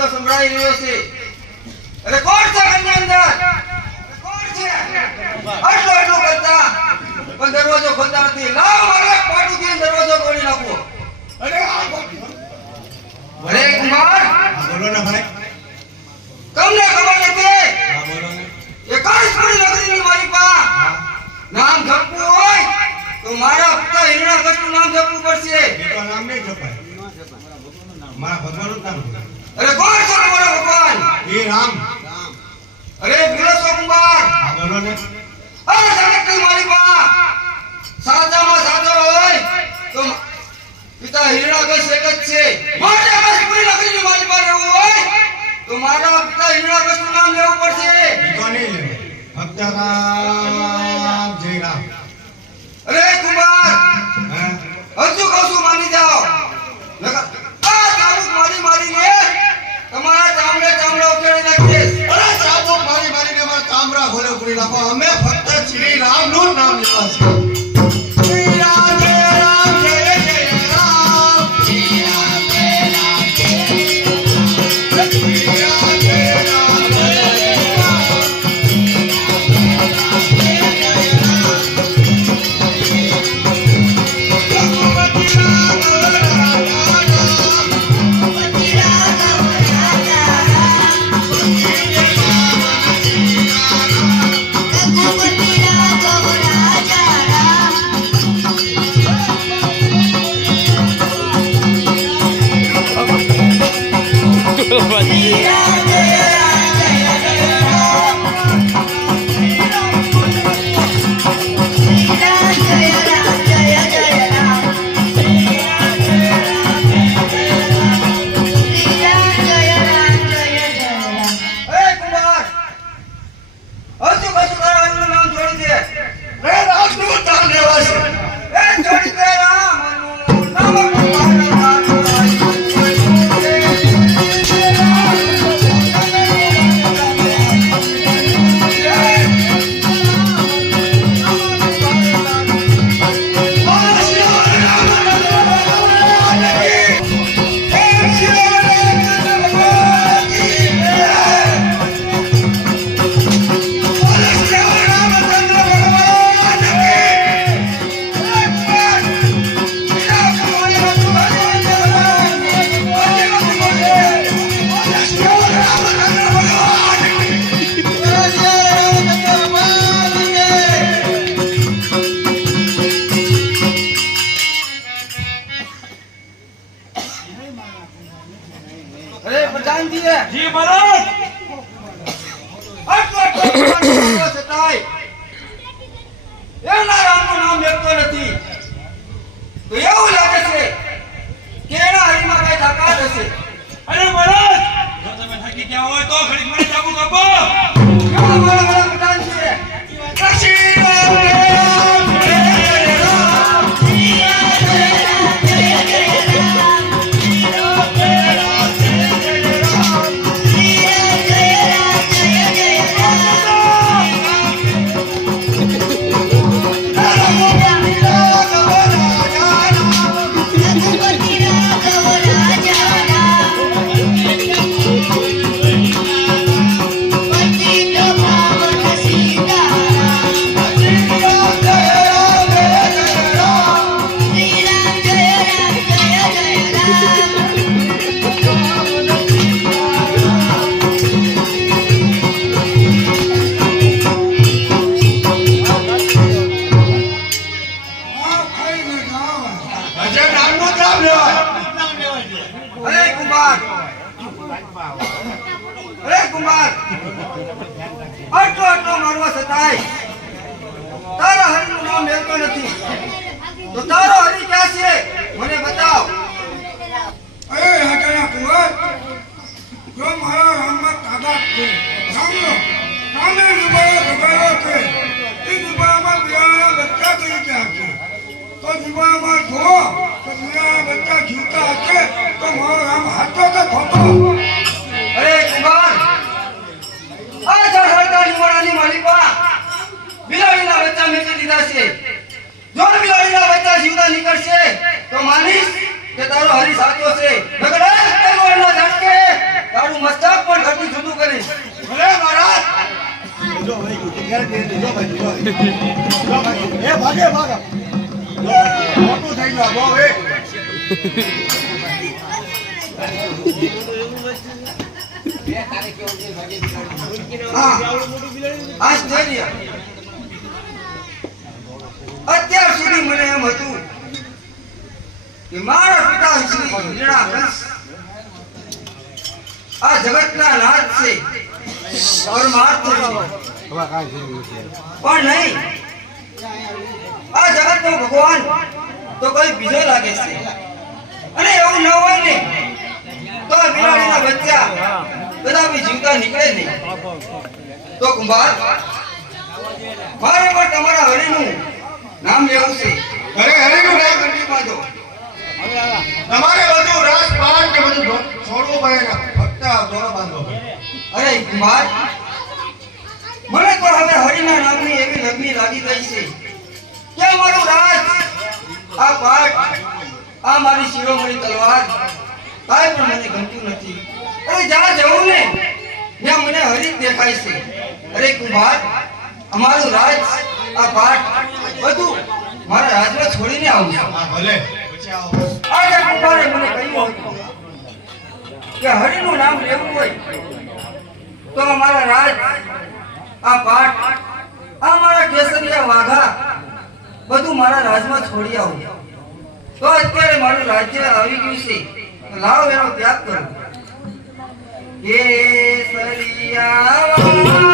શબ્દ સંભળાઈ રહ્યો છે. અરે કોણ છે ઘરની અંદર? કોણ છે? આટલો કરતા પણ દરવાજો ખોલતા નથી. લાવ મારે પાટુથી દરવાજો તોડી નાખો. અરે કુમાર, બોલો ને ભાઈ. તમને ખબર નથી બોલો ને. એ કાશ્મીરી નગરીની મારી પા નામ જપવું હોય તો મારા પિતા હિરણ્યકશિપુનું નામ જપવું પડશે. તો નામ નહીં જપાય. મારા ભગવાનનું નામ છે. અરે કોણ છે તમારા ભગવાન? એ રામ. અરે બોલો છો કુમાર. બોલો ને. અરે જગતની મારી પા સાચામાં સાચો હોય તો પિતા હિરણ્યકશિપુ એક જ છે. માટે કાશ્મીરી નગરીની મારી પા રહેવું હોય તો મારા પિતા હિરણ્યકશિપુનું નામ લેવું પડશે. તો નહીં લેવું. ભક્ત રામ જય રામ. અરે કુમાર, હા. હજુ કશું માની જાઓ. આ ચાબુક મારીને તમારા ચામડે ઉકેડી નાખીશ. અરે ચાબુક મારીને મારા ચામડા ઘોડે ઉકળી નાખો. અમે ફક્ત શ્રી રામનું જ નામ લેવા છે. શ્રી રામ જય રામ જય જય રામ. શ્રી રામ જય રામ જય જય રામ. શ્રી રામ જય રામ જય જય રામ. અરે પ્રધાનજી જી મહારાજ. આટલો છતાંય એના રામનું નામ લેતો નથી તો એવું લાગે છે કે એના હરીમાં કઈ તાકાત હશે. અરે મહારાજ, જો તમે થાકી ગયા હોય તો ઘડીક મને ચાબુક આપો. કેવા મારા પ્રધાનજી શ્રી રામ જય રામ જય જય રામ. શ્રી રામ જય રામ જય જય રામ. શ્રી રામ જય રામ જય જય રામ. શ્રી રામ જય રામ જય જય રામ. રઘુપતિ રાઘવ રાજા રામ. રઘુપતિ રાઘવ રાજા રામ. પતિત પાવન સીતારામ. શ્રી રામ જય રામ જય જય રામ. શ્રી રામ જય રામ જય જય રામ. અજય નામનું નામ લેવાય. અરે કુમાર આટલો મારવા છતાંય તારા હરીનું નામ લેતો નથી તો તારો હરી ક્યાં છે મને બતાવ. અરે રાજાના કુંવર, જો મારા રામમાં તાકાત છે, રામનો રામે જુબાનો જગાડ્યો છે, એ જુબામાં બિયાના બચ્ચા તરીકે હશે. તો જુબામાં જો તો બિયાના બચ્ચા જીવતા હશે તો મારો રામ હાચો કે ખોટો? અરે કુમાર, આ જળહળતા નિવાણાની માલિકા બિલાડીના બચ્ચા મેકી દીધા છે. જો બિલાડીના બચ્ચા જીવતા નીકળશે તો માનીશ કે તારો હરી સાચો છે. નકર એક તલવારના ઝટકે તારું મસ્તક પણ ઘરથી જુદું કરીશ. ભલે મહારાજ જો ભાઈ ગુટી ઘરે દે જો ભાઈ જો ભાઈ એ ભાગે ભાગ મોટું થઈ ગયું બહુ એ હા આજ થઈ રહ્યા. અત્યાર સુધી મને એમ હતું કે મારા પિતા શ્રી હિરણાકશ આ જગતના નાથ છે, પરમાર્થ છે. પણ નહીં, આ જગતનો ભગવાન તો કોઈ બીજો લાગે છે. અને એવું ન હોય ને તો આ બિલાડીના બચ્ચા કદાપી જીવતા નીકળે નહીં. તો કુંભાર, મારે પણ તમારા હરિનું નામ લેવું છે. અરે હરીનું નામ કંઠી બાંધો. તમારે બધું રાજપાટ કે બધું છોડવું પડે ને ફક્ત દોરો બાંધો. અરે કુંભાર, મને તો હવે હરિના નામની એવી લગ્ની લાગી ગઈ છે કે મારું રાજ, આ પાટ, આ મારી શિરોમણી તલવાર કાંઈ પણ મને ગમતું નથી. અરે જ્યાં જવું ને ત્યાં મને હરિ જ દેખાય છે. અરે કુંભાર, અમારું રાજ, આ પાટ બધું મારા રાજમાં છોડીને આવું છું. હા ભલે પછી આવો આજે કુંભારે મને કહ્યું હતું કે હરિનું નામ લેવું હોય તો અમારા રાજ, આ પાટ, આ મારા કેસરિયા વાઘા બધું મારા રાજમાં છોડી આવું. તો અત્યારે મારું રાજ્ય આવી ગયું છે, તો લાવો એનો ત્યાગ કરો. કેસરિયા વાઘા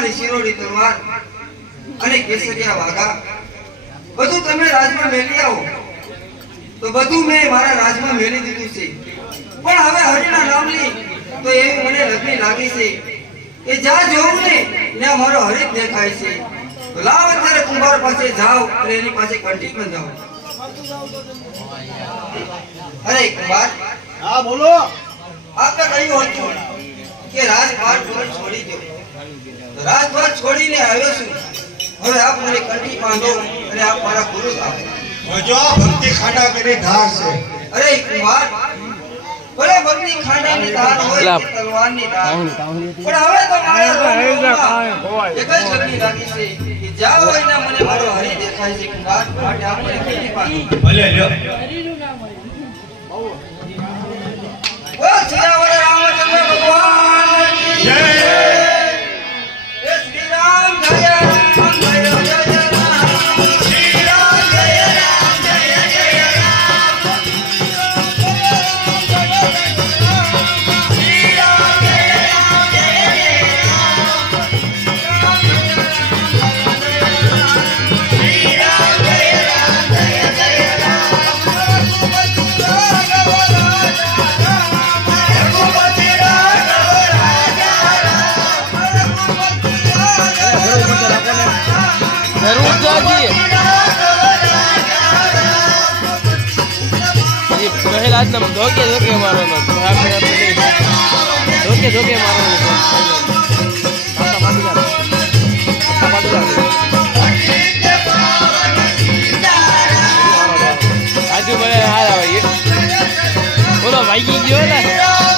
તમારી શિરોડી તલવાર અને કેસરિયા વાઘા બધું તમે રાજમાં મેલી આવો તો બધું મેં મારા રાજમાં મેલી દીધું છે પણ હવે હરિના નામની તો એવી મને લગની લાગી છે કે જ્યાં જોઉં ને ત્યાં મારો હરિ જ દેખાય છે તો લાવ અત્યારે કુંભાર પાસે જાઓ અને એની પાસે કંઠી પણ જાઓ અરે કુંભાર હા બોલો આપણે કહ્યું હતું કે રાજપાટ છોડી દો તો રાજપાટ છોડીને આવ્યો છું હવે આપ મને કંઠી બાંધો અને આપ મારા ગુરુ થાઓ જો ભક્તિ ખાડા કરી ધાર છે અરે કુમાર ભલે ભક્તિ ખાંડાની ધાર હોય કે તલવારની ધાર પણ હવે તો મારા રોમમાં એક જ લગની રાખી છે કે જ્યાં હોય ને મને મારો હરિ દેખાય છે કુમાર માટે આપ મને કંઠી બાંધો ભલે લ્યો ઓ સિયાવર રામચંદ્ર ભગવાન કી જય એ શ્રી રામ જય રામ જય જય રામ શ્રી રામ જય રામ જય જય રામ શ્રી રામ જય રામ જય જય પહેલા જ ધોકે ધોકે મારવાનો ધોકે ધોકે મારવાનો આજુ મને હાર આવે બોલો ભાઈ ગયો ને રામ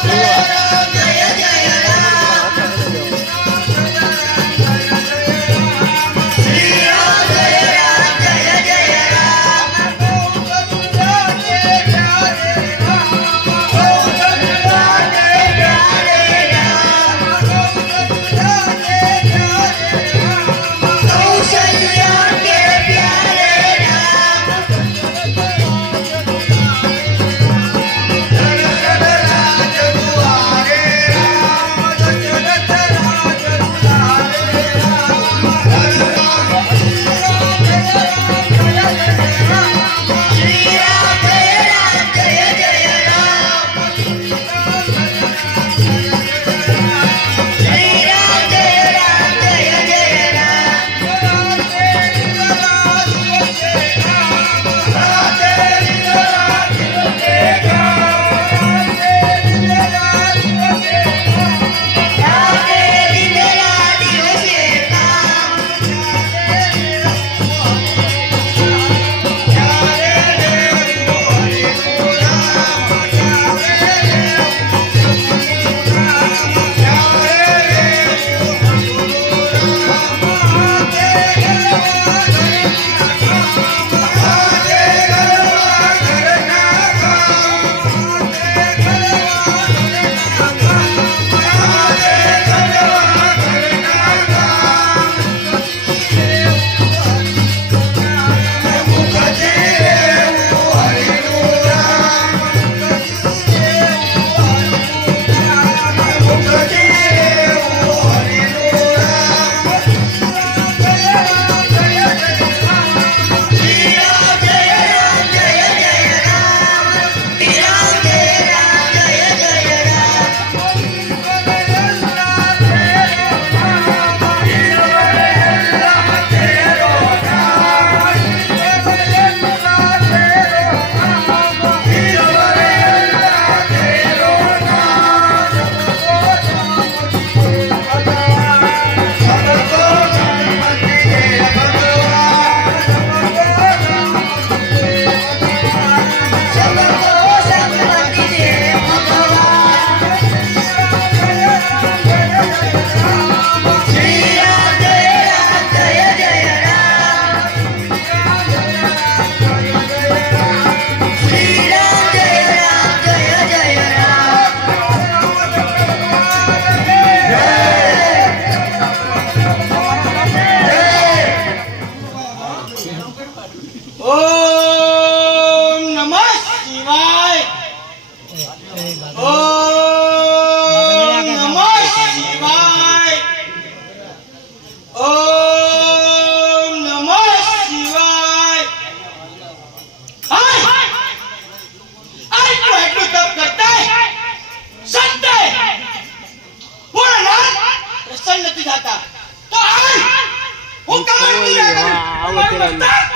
આવો તમારું મસ્તક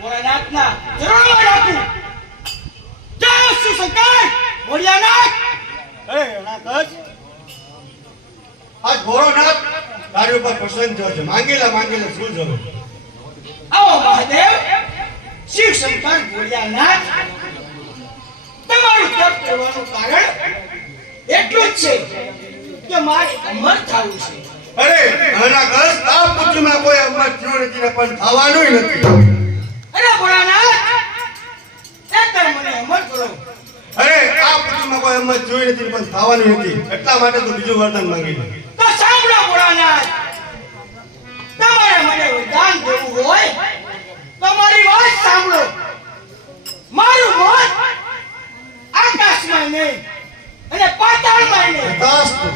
ભોળાનાથના ચરણોમાં રાખું. જય શ્રી શંકર ભોળિયાનાથ. આજ ભોળોનાથ તારી ઉપર પ્રસન્ન થયો છે. માંગેલા શું જરૂર? આવો મહાદેવ. શિવ શંકર ભોળિયાનાથ, તમારું તપ કરવાનું કારણ એટલું જ છે કે મારે અમર થવું છે. અરે આના ઘર આ પૃથ્વીમાં કોઈ અમર થયો નથી ને પણ થવાનું નથી. અરે ભોળાનાથ, એકવાર મને અમર કરો. અરે આ પૃથ્વીમાં કોઈ અમર થયું નથી ને પણ થવાનું નથી. એટલા માટે તો બીજું વરદાન માંગી લે. તો સાંભળો ભોળાનાથ, તમારે મને વરદાન દેવું હોય તો મારી વાત સાંભળો. મારું મોત આકાશમાં નહીં અને પાતાળમાં નહીં. તથાસ્તુ.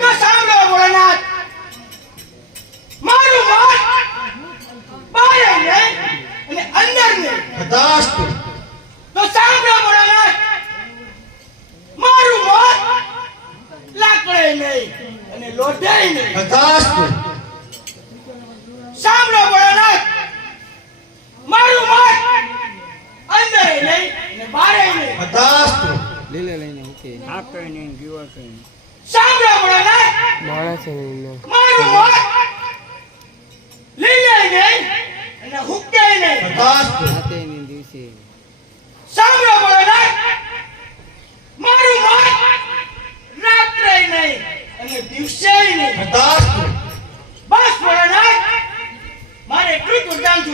તો સાંભળો ભોળાનાથ, મારું મોત બહાર નહીં અને અંદર નહીં. તથાસ્તુ. તો સાંભળો ભોળાનાથ, મારું મોત લાકડે નહીં અને લોઢે નહીં. તથાસ્તુ. સાંભળો ભોળાનાથ, મારું મોત અંદર નહીં અને બહાર નહીં. તથાસ્તુ. લીલે લઈને મૂકે સાંભળો ભોળાનાથ, માણસ લઈને મારું મોત લીલે નહીં અને હુક્કે નહીં. તથાસ્તુ. રાતેની દિવસે સાંભળો ભોળાનાથ, મારું મોત રાત્રે નહીં અને દિવસે નહીં. તથાસ્તુ. બસ ભોળાનાથ, મારે એટલું જ વરદાન છે.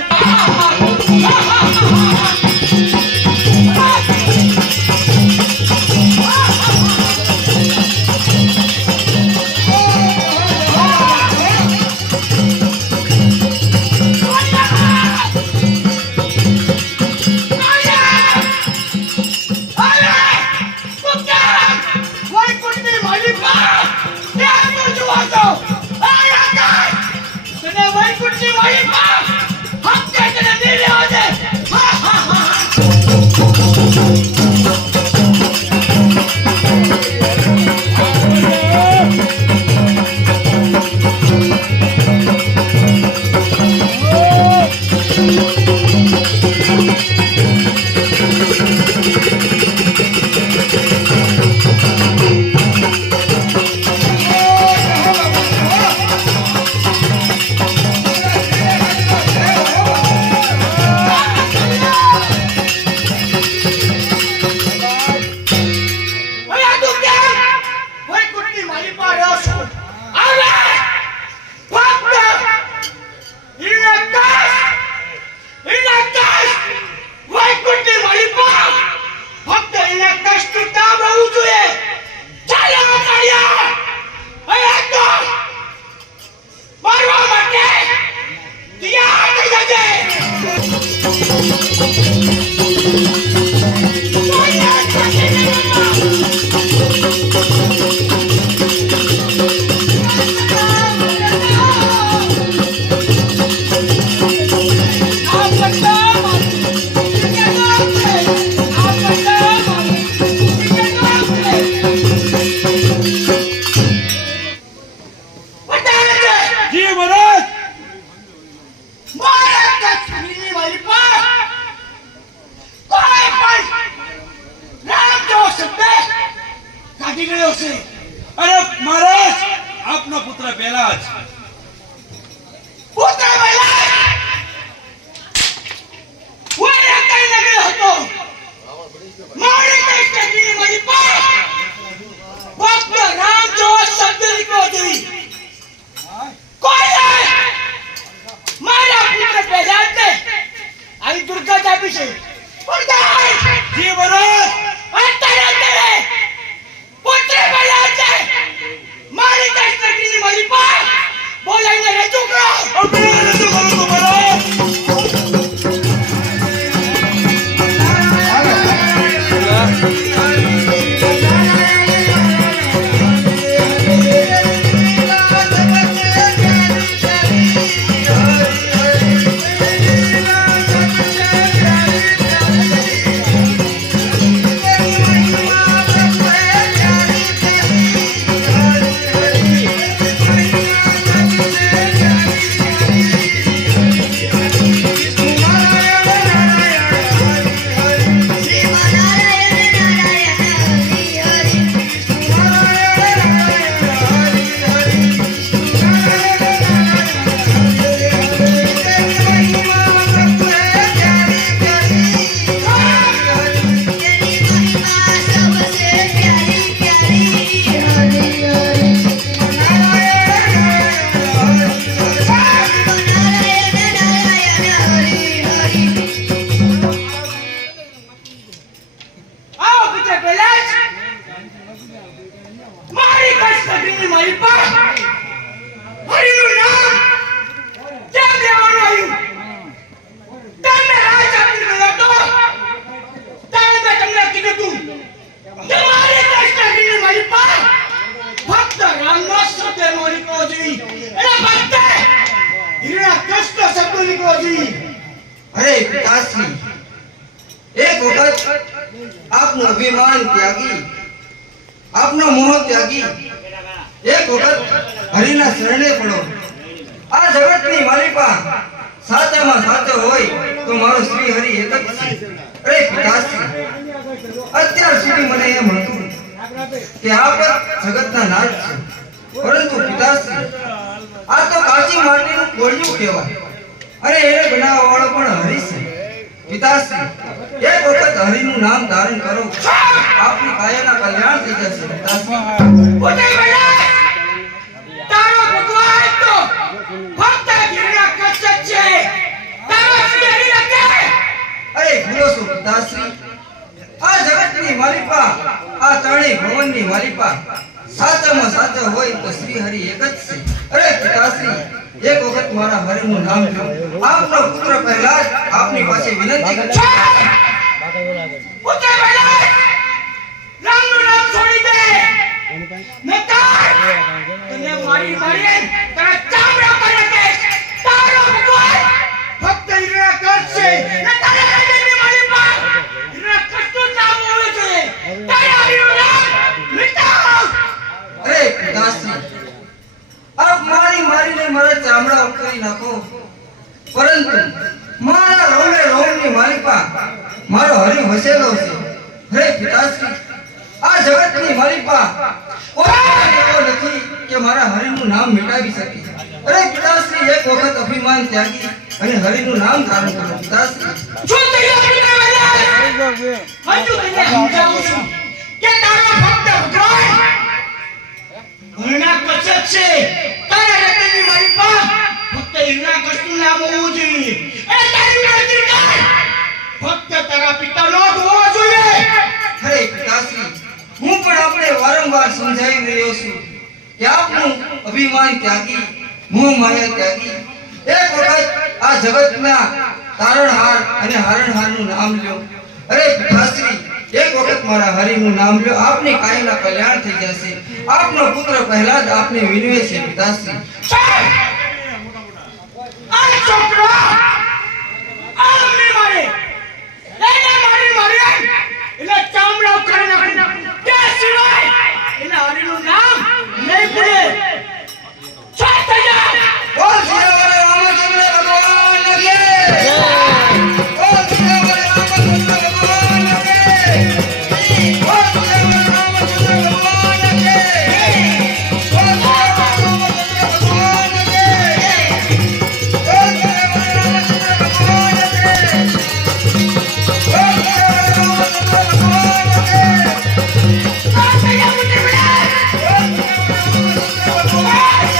અરે મહારાજ, આપનો પુત્ર પહેલા જ આવી દુર્ગત આપી છે. જી મહારાજ. બોલાઈને રજૂ કરો. અમે રજૂ કરું છું મહારાજ. Yeah. નીકળો છી અરે પિતાશ્રી, એક વખત આપનું અભિમાન ત્યાગી, આપનો મોહ ત્યાગી એક વખત હરિના શરણે પડો. આ જગતની માલિકા સાચામાં સાચો હોય તો મારો શ્રી હરિ એક જ છે. અરે પિતાશ્રી, અત્યાર સુધી મને એમ હતું કે આ પર જગતના નાથ છે, પરંતુ પિતાશ્રી, આ તો કાચી માટીનું કોળિયું કહેવાય અને એને બનાવવા વાળો પણ હરિ છે. પિતાશ્રી, એક વખત હરિનું નામ ધારણ કરો, આપની કાયાના કલ્યાણ થઈ જશે. પિતાશ્રી, ઉઠે બેટા તારો ભગવાન તો ફક્ત ગિરના કચ્છ છે તારો શ્રી હરિ અરે ભૂલો છો પિતાશ્રી, આ જગતની માલિકા, આ ત્રણેય ભવનની માલિકા સાચામાં સાચો હોય તો શ્રી હરિ એક જ છે. અરે પિતાશ્રી, એક વખત મારા હરિનું નામ લો. આપનો પુત્ર પહેલા જ આપની પાસે વિનંતી કરું છું. ઉઠે બેટા રામનું નામ છોડી દે નકાર તને મારી તારા ચામડા પર નાખીશ. તારો ભગવાન ફક્ત હીરા કરશે ને તારા રાજ્યની માલિકા હીરા કશું નામ હોવું જોઈએ. તારા હરિનું નામ મિટાવ. અરે પિતાશ્રી, આપ મારીને મારા ચામડા ઉકળી નાખો, પરંતુ મારા રોમે રોમની માલિકા મારો હરિ વસેલો છે. હે પિતાશ્રી, આ જગતની માલિકા કોઈ એવો નથી કે મારા હરિનું નામ મિટાવી શકે. અરે પિતાશ્રી, એક વખત અભિમાન ત્યાગી અને હરિનું નામ ધારણ કરો. પિતાશ્રી, શું થયું ઉઠે બેટા હજુ તને સમજાવું છું કે તારો ફક્ત ભગવાન ઘરના કચ્છ છે. તારા રતનની માલિકા ફક્ત હીરા કશું નામ હોવું જોઈએ. એ તારી મરજી કર. ફક્ત તારા પિતાનો જ હોવો જોઈએ. હે પિતાશ્રી, હું પણ આપણે વારંવાર સમજાવી રહ્યો છું કે આપનું અભિમાન ત્યાગી, મોહ માયા ત્યાગી એક વખત આ જગતના તારણહાર અને હારણહારનું નામ લ્યો. અરે પિતાશ્રી, એક વખત મારા હરિનું નામ લ્યો, આપની કાયમના કલ્યાણ થઈ જશે. આપનો પુત્ર પહેલા જ આપને વિનવે છે. પિતાશ્રી, આ છોકરો આમને મારે એને મારી એટલે ચામડા ઉખાડી નાખી. તે સિવાય એના હરિનું નામ નહીં ભૂલે. છોડ થઈ જા. બોલ સિયાવર રામચંદ્ર ભગવાન કે બોલ સિયાવર રામચંદ્ર ભગવાન કે બોલ સિયાવર રામચંદ્ર ભગવાન કે બોલ સિયાવર રામચંદ્ર ભગવાન કે બોલ સિયાવર રામચંદ્ર ભગવાન કે બોલ સિયાવર રામચંદ્ર ભગવાન કે આ થઈ જા ઉઠે બેટા. બોલ સિયાવર રામચંદ્ર ભગવાન કે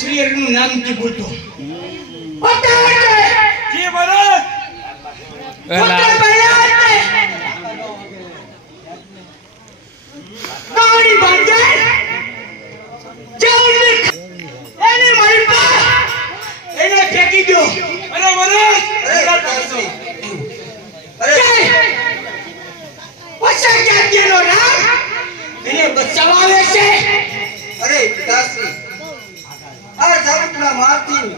શ્રીહરિનું નામ નથી બોલતો. જી મહારાજ. એને ફેંકી દો. અરે મહારાજ. અરે પિતાશ્રી, એને બચાવવા આવે છે. અરે પિતાશ્રી, આ જગતના મારથી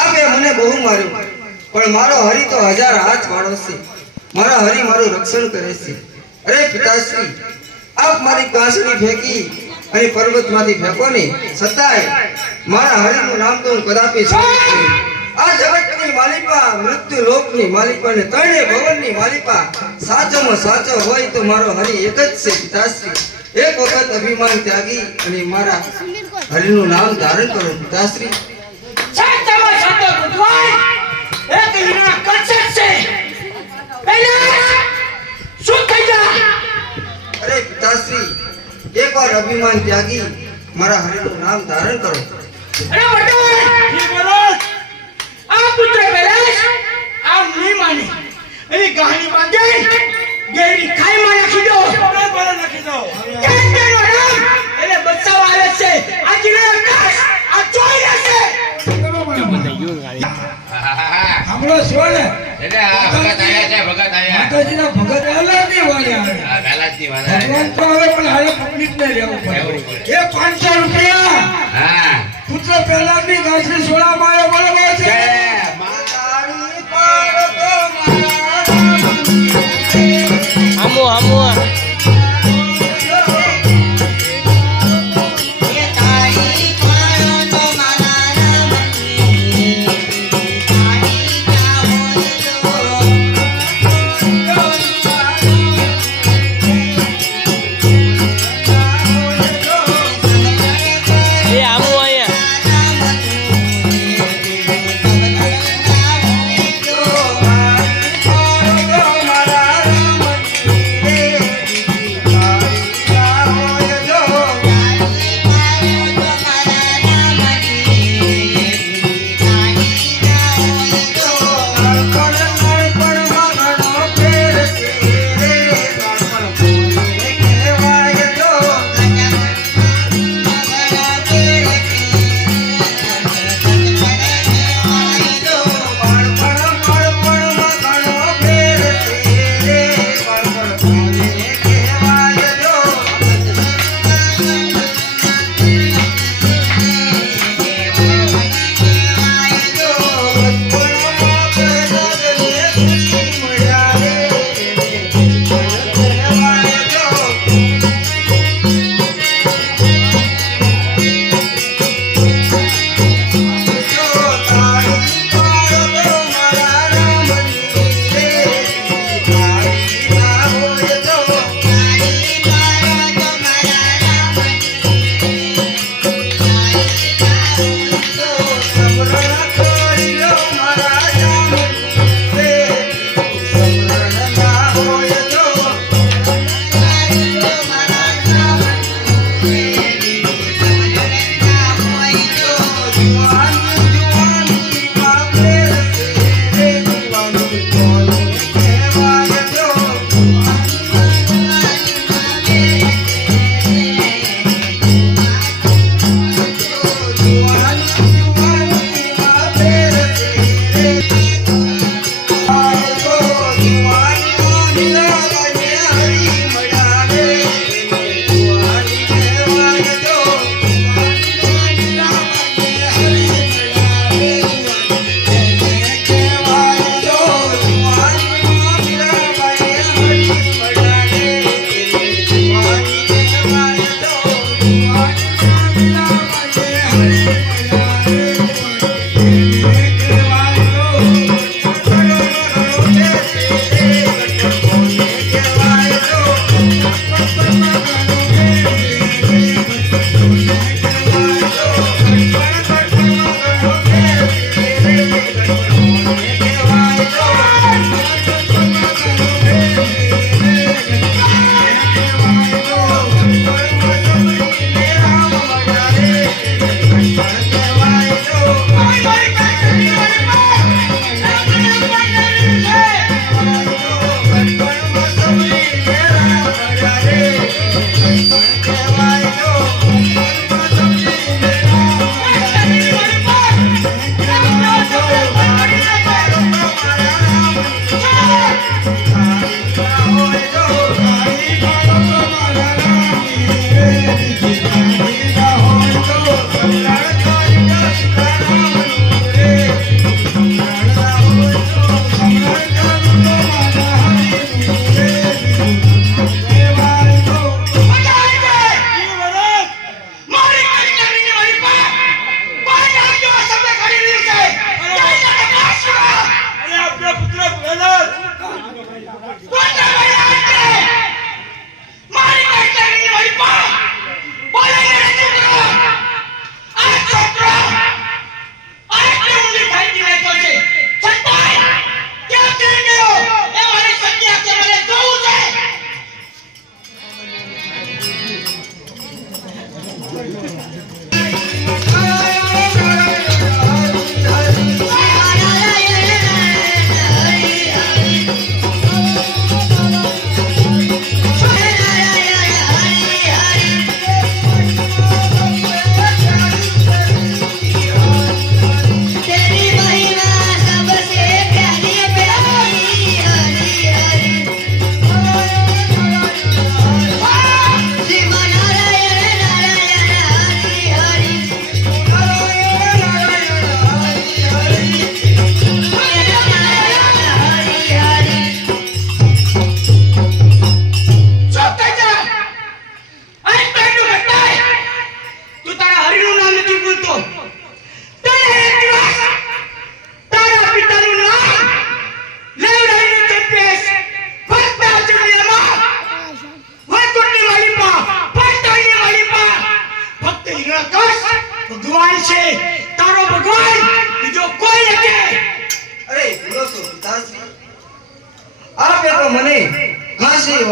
આપે મને બહુ માર્યો, પણ મારો હરિ તો 1000 હાથ વાળો છે. મારા હરિ મારું રક્ષણ કરે છે. અરે પિતાશ્રી, આપ મારી કાંસળી ફેંકી અને પર્વતમાંથી ફેંકો ને, છતાંય મારા હરિનું નામ તો હું કદાપી છોડીશ નહીં. આ જગતની માલિકા મૃત્યુ લોક લોકની માલિકા ને ત્રણેય ભવનની માલિકા સાચોમાં સાચો હોય તો મારો હરિ એક જ છે પિતાશ્રી. એક વખત અભિમાન ત્યાગી અને મારા હરિનું નામ ધારણ કરો પિતાશ્રી. સાચામાં સાચો ભગવાન એક હીરા કચર છે. પહેલા શું થઈ જા? અરે પિતાશ્રી એકવાર અભિમાન ત્યાગી મારા હરિનું નામ ધારણ કરો. અરે વડવાન, જી મહારાજ. આ પુત્ર પહેલા આમ નહીં માને. એની કહાની બાંધે ગેરી ખાઈમાં નાખી દો. બરાબર નાખી દો. કેમ તેનો રામ એને બચાવવા આવે છે. આ જીવન આકાશ આ જોઈ લેશે. હમણો છો ને એટલે આ ભગત આયા છે, ભગત આયા. માતાજીના ભગત અલગની વાળી આવે. આ વેલાદની વાત આવે. ભગવાન તો હવે પણ હારે પબ્લિકને લેવું લેવું પડે. પડે. એ 500 રૂપિયા હા. પુત્ર પહેલાની ગાંસડી સોળામાં આવ્યો બરોબર છે. માતાની પાડતો મારા હમો હમો એ હમો અહીંયા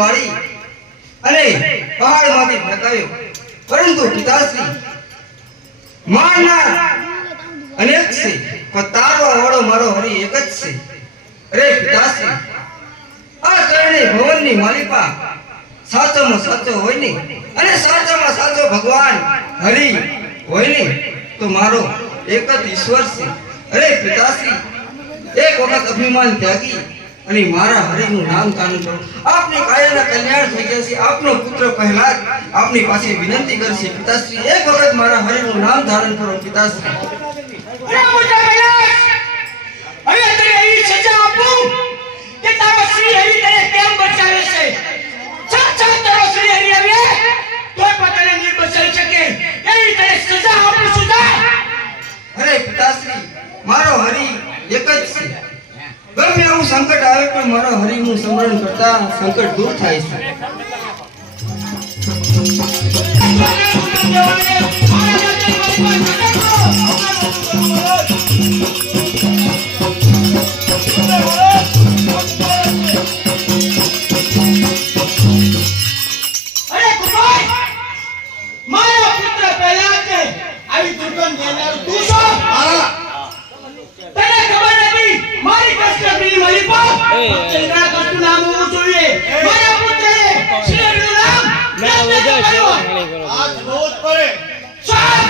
વાળી અને પહાડમાંથી ફેંકાયો, પરંતુ પિતાશ્રી મારનાર અનેક છે, પણ તારવા વાળો મારો હરિ એક જ છે. અરે પિતાશ્રી, આ કરણી ભવનની માલિકા સાચોમાં સાચો હોય ને, અને સાચામાં સાચો ભગવાન હરિ હોય ને, તો મારો એક જ ઈશ્વર છે. અરે પિતાશ્રી, એક વખત અભિમાન ત્યાગી અને મારા હરિનું નામ તાનું કરો. આપની કાયાના કલ્યાણ થઈ ગયા છે. આપનો પુત્ર પહેલા જ આપની પાસે વિનંતી કરશે પિતાશ્રી, એક વખત મારા હરિનું નામ ધારણ કરો પિતાશ્રી. અરે મોટા કૈલાસ, હવે તને એવી સજા આપું કે તારો શ્રી હરિ તને કેમ બચાવે છે. સાક્ષાત તારો શ્રી હરિ આવે તો પોતાને નહીં બચાવી શકે, એવી તને સજા આપું છું. અરે પિતાશ્રી, મારો હરિ એક જ છે. ગમે એવું સંકટ આવે પણ મારા હરિનું સ્મરણ કરતા સંકટ દૂર થાય છે. અરે કુમાર, મારા પુત્ર પહેલા કે આવી દુર્ગંધ લેનારું તું છો? તને ખબર નથી મારી કષ્ટની માલિકા ચંદ્રા કષ્ટ નામ હોવું જોઈએ. મારા પુત્રએ શ્રીનું નામ ના ઉધર છે કર્યું. હાથ બહુ જ પડે. સાહેબ,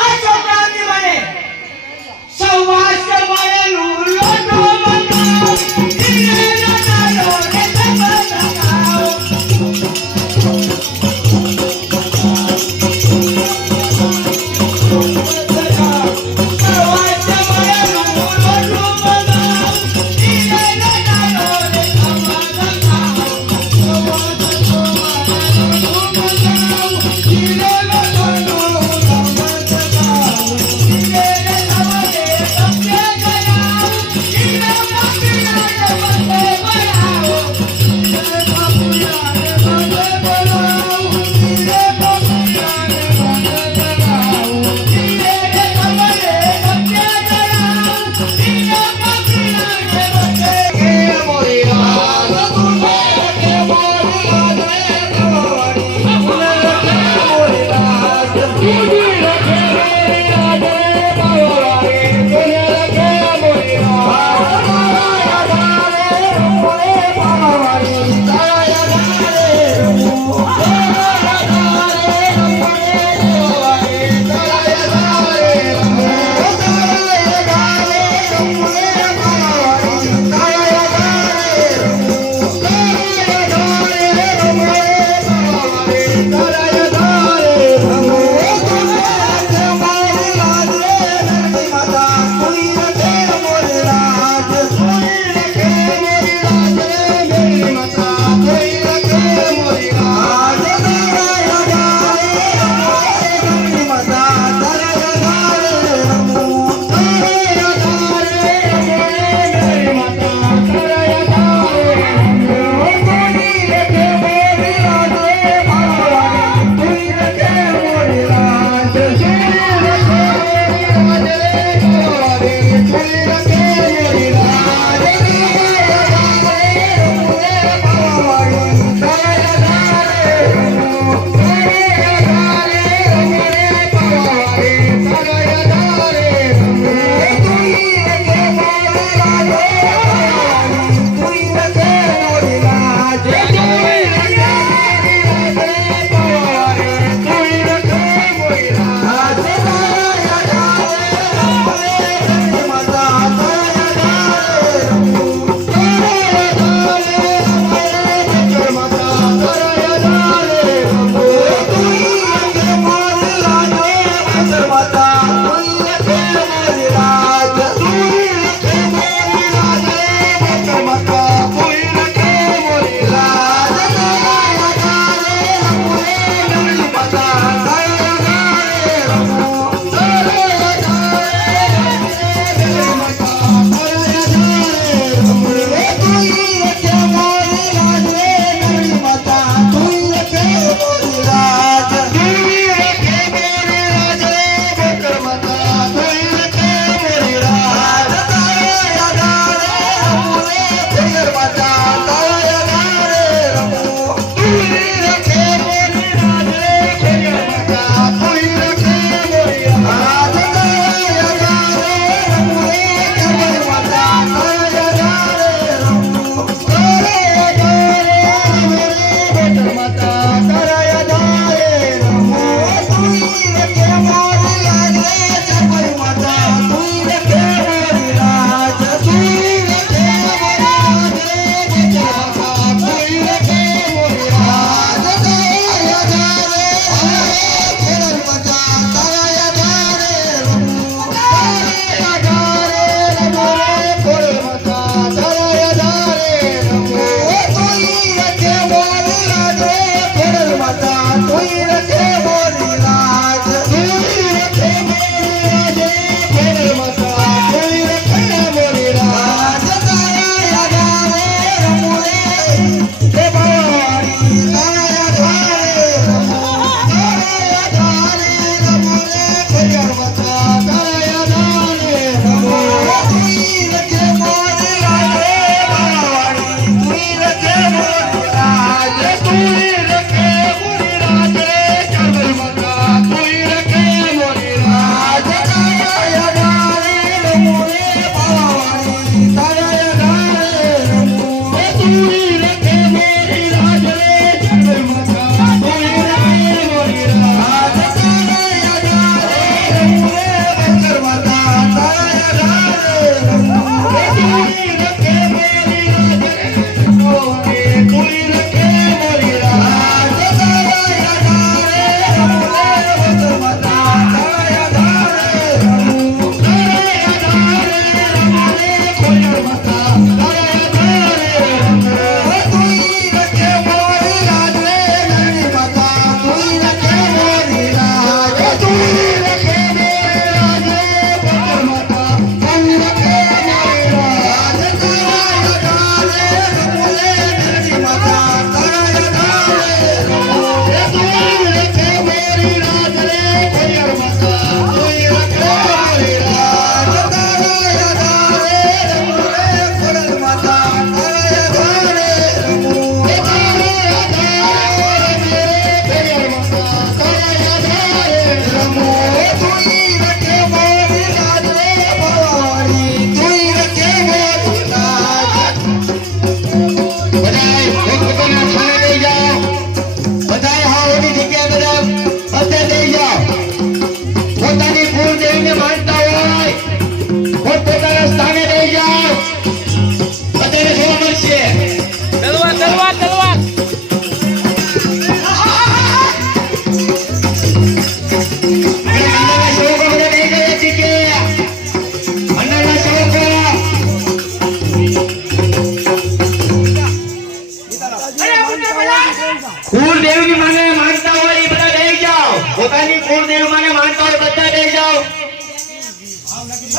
આ છોકરાની મને સવાસ મળેલું લોટો મંગળ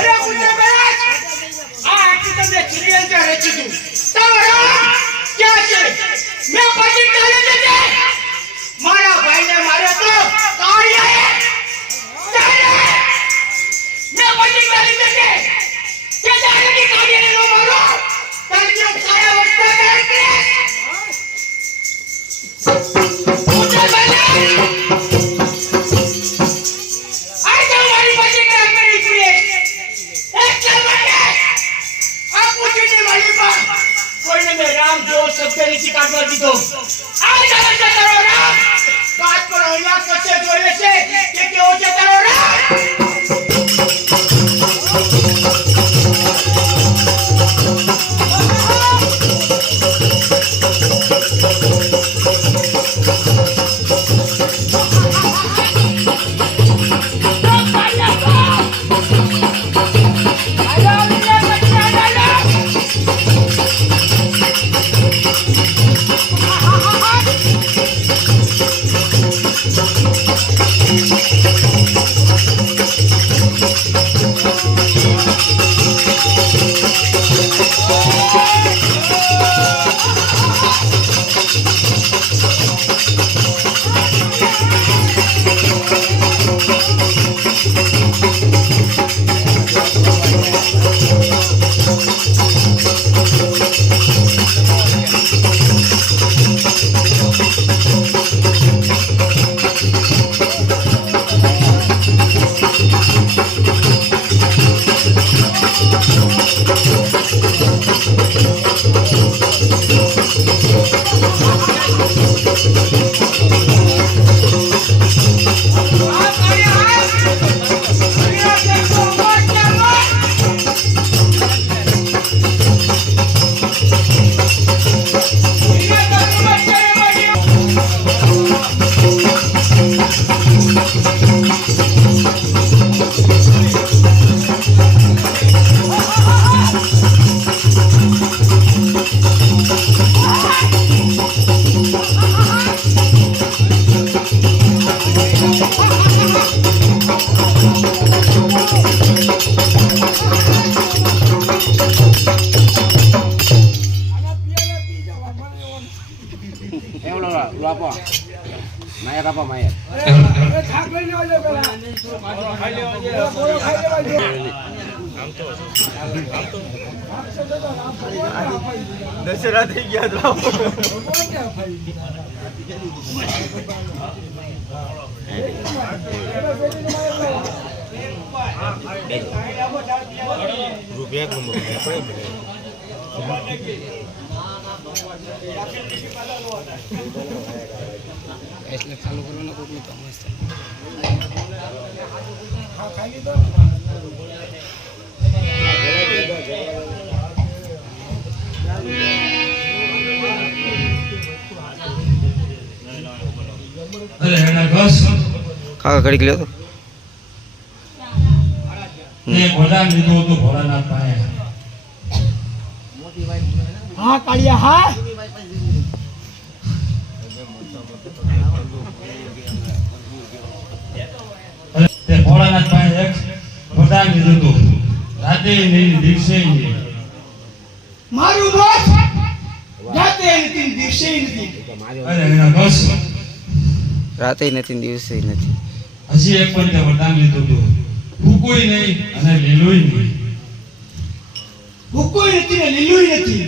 અરે પુત્ર બેસ આ આખી તમને સિરિયલ કે રચી તું તમારા ક્યાં છે મેં પછી ચાલે જજે મારા ભાઈને માર્યો તો કાળિયાએ ચાલે મેં પછી ચાલે જજે કે જાનકી કાળિયાને નો મારો તારી જે સાયા વસ્તા કરે પુત્ર બેસ આ તમારી પછી કામ કરી પડી એક ચાલ માટે આ પૂછીને મારી પાસે કોઈને મેં રામ જો શબ્દ નીચે કાઢવા દીધો આ જાણે છે તારો રામ કાચ પર અહીંયા કશે જોઈએ છે કે કેવો છે તારો રામ દશેરા થઈ ગયા એટલે ચાલુ કરવાનો કોઈ તો મસ્ત અરે એના ઘસ કાકા ઘડીક લ્યો તો એ વરદાન લીધું હતું ભોળાનાથ પાસે હા કાળિયા હા તે ભોળાનાથ પાસે એક વરદાન લીધું હતું રાતે નહીં દિવસે નહીં મારું બોસ જાતે નથી દિવસે નથી અરે એના ઘસ રાતે નથી ને દિવસે નથી હજી એક પણ તે વરદાન લીધું હતું ભૂકોય નહીં અને લીલુંય નહીં ભૂકોય નથી ને લીલુંય નથી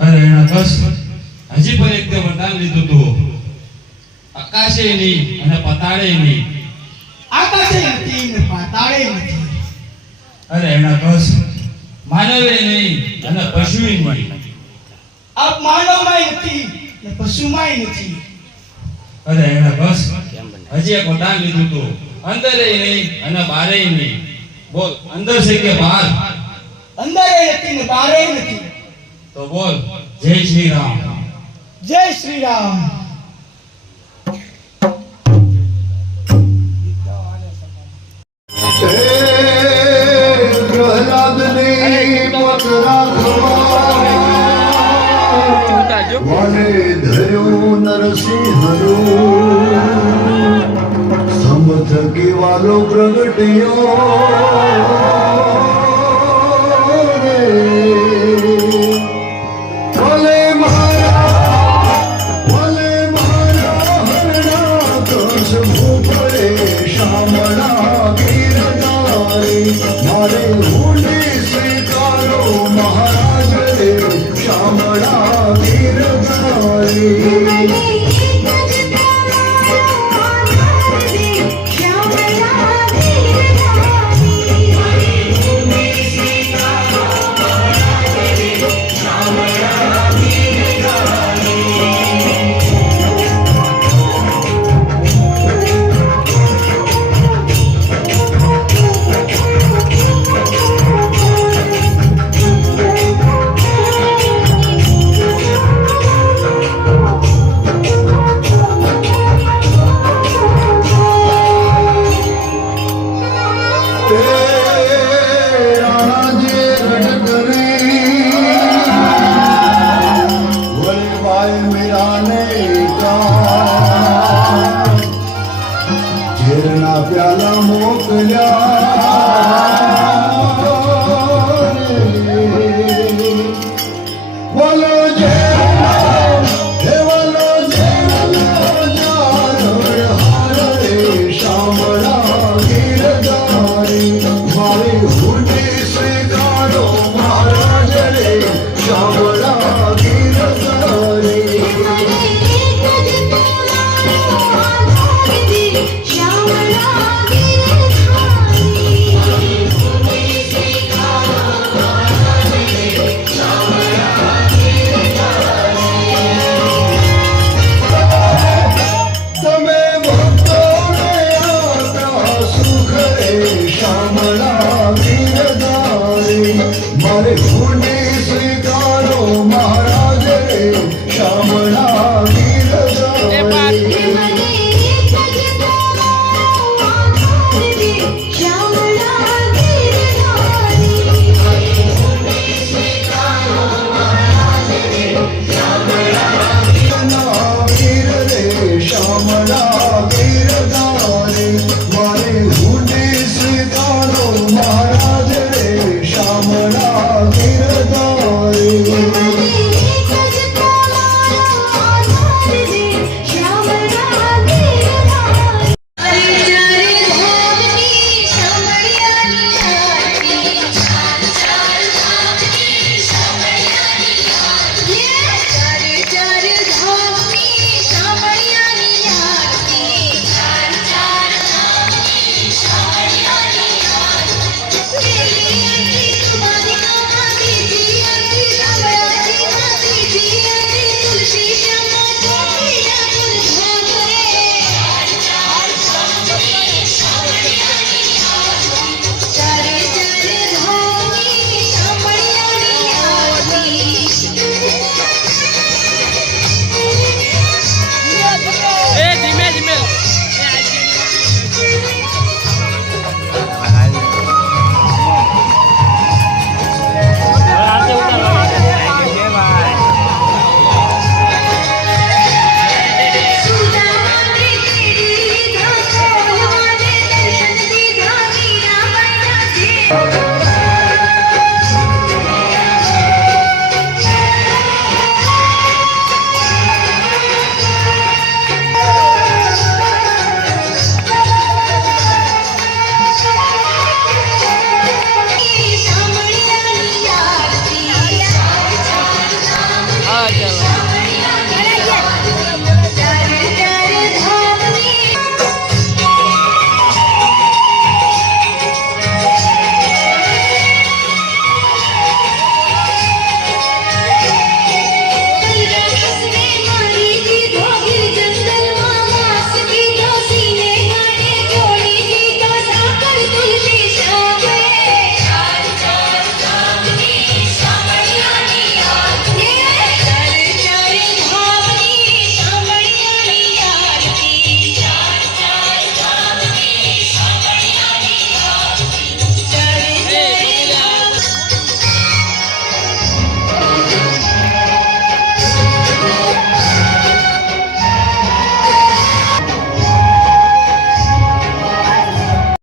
અરે એના ઘસ હજી પણ એક તે વરદાન લીધું હતું આકાશે નહીં અને પતાળે નહીં આકાશે નથી ને પાતાળે નથી અરે એના ઘસ માનવે નહીં અને પશુય નહીં આપ માનવમાંય નથી ને પશુમાંય નથી અરે એના ઘસ હજી એક વરદાન લીધું હતું અંદરે નહીં અને બારે નહીં બોલ અંદર છે કે બહાર અંદરે નથી ને બારે નથી તો બોલ જય શ્રી રામ જય શ્રી રામ મને ધર્યું નરસિંહનું થકી વાલો પ્રગટ્યો રે. ભલે મારા હરણા કચ્છ ભૂપડે શામળા ગીરધારી મારે હુંડી સ્વીકારો મહારાજ રે શામળા ગીરધારી. પ્યાલા મોકલ્યા બોલો જય હે બોલો જય હારે શામળા ગીરધારી મારી હુંડી સ્વીકારો મહારાજ રે શામળા ગીરધારી. શામળા ગીરધારી મારે